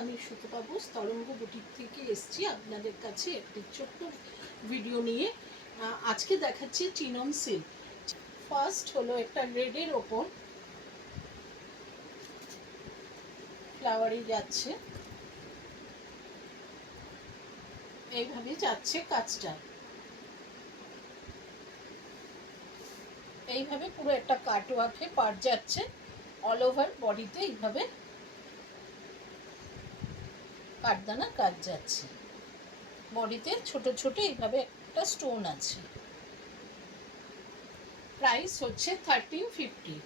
আমি সুতপাবু তরঙ্গ বুটিক থেকে এসেছি আপনাদের কাছে একটি ছোট্ট ভিডিও নিয়ে। আজকে দেখাচ্ছি চিনন সিল্ক। ফার্স্ট হলো একটা রেডের ওপর ফ্লাওয়ারি যাচ্ছে, এইভাবে যাচ্ছে কাজটা, এইভাবে পুরো একটা কাটওয়ার্কে পার যাচ্ছে, অল ওভার বডিতে এইভাবে কাঠদানা কাজ যাচ্ছে, বডিতে ছোট ছোট এইভাবে একটা স্টোন আছে। প্রাইস হচ্ছে 1350।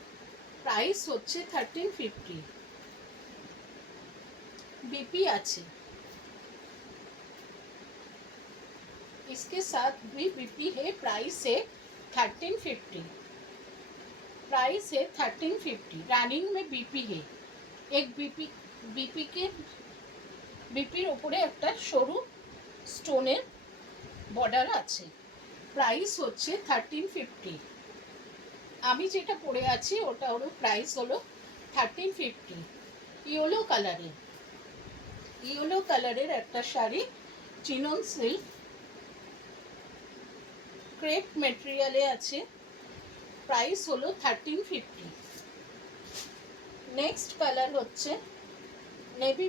प्राइस होच्छे 1350। बीपी आछे, इसके साथ भी बीपी है। प्राइस है 1350। प्राइस है 1350। रनिंग में बीपी है। एक बीपी के बीपीर ऊपरे एक सरू स्टोनेर बॉर्डर आछे। प्राइस होच्छे 1350। আমি যেটা পরে আছি ওটা হলো প্রাইস হলো 1350। ইয়েলো কালারের একটা শাড়ি, চিনন সিল্ক, ক্রেপ মেটেরিয়ালে আছে। প্রাইস হলো 1350। নেক্সট কালার হচ্ছে নেভি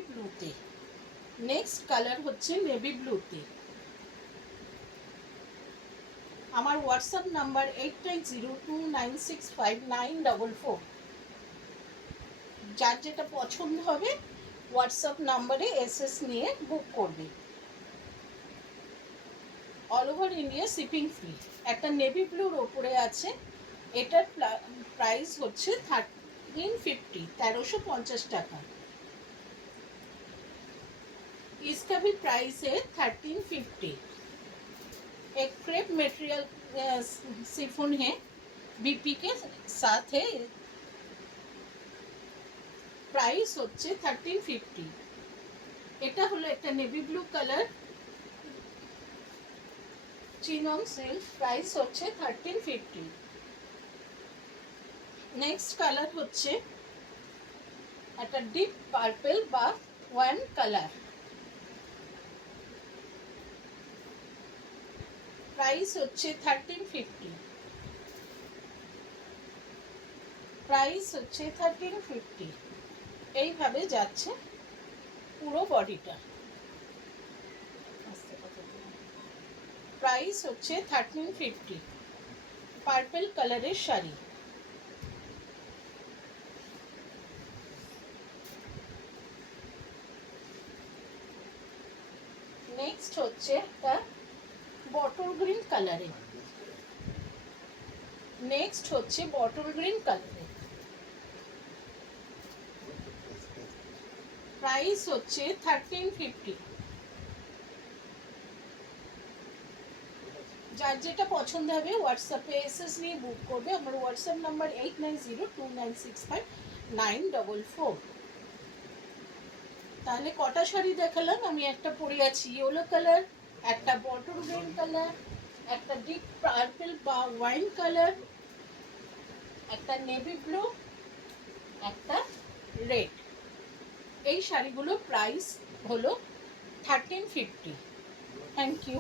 ব্লুতে। আমার হোয়াটসঅ্যাপ নাম্বার 8902965944। যার যেটা পছন্দ হবে হোয়াটসঅ্যাপ নাম্বারে এসএস নিয়ে বুক করবে। All over India shipping free. একটা নেভি ব্লুর ওপরে আছে, এটার প্রাইস হচ্ছে 1350, 1350 টাকা। इसका भी प्राइस है 1350। एक क्रेप मटेरियल सिफोन है, बीपी के साथ है। प्राइस होच्छे 1350। এটা হলো একটা navy blue colour, chinon silk. Price হচ্ছে 1350। নেক্সট কালার হচ্ছে একটা ডিপ পার্পল বা ওয়ান কালার। প্রাইস হচ্ছে 1350। প্রাইস হচ্ছে 1350। এইভাবে যাচ্ছে পুরো বডিটা। প্রাইস হচ্ছে 1350। পার্পল কালারের শাড়ি। নেক্সট হচ্ছে একটা বটল গ্রিন কালারে। প্রাইস হচ্ছে 1350। যার যেটা পছন্দ হবে হোয়াটসঅ্যাপে এসএস নিয়ে বুক করবে। আমার হোয়াটসঅ্যাপ নাম্বার 8902965944। তাহলে কটা শাড়ি দেখালাম? আমি একটা পরে আছি ইয়েলো কালার, একটা বটল গ্রিন কালার, একটা ডিপ পার্পল বা ওয়াইন কালার, একটা নেভি ব্লু, একটা রেড। এই শাড়িগুলোর প্রাইস হলো 1350। Thank you.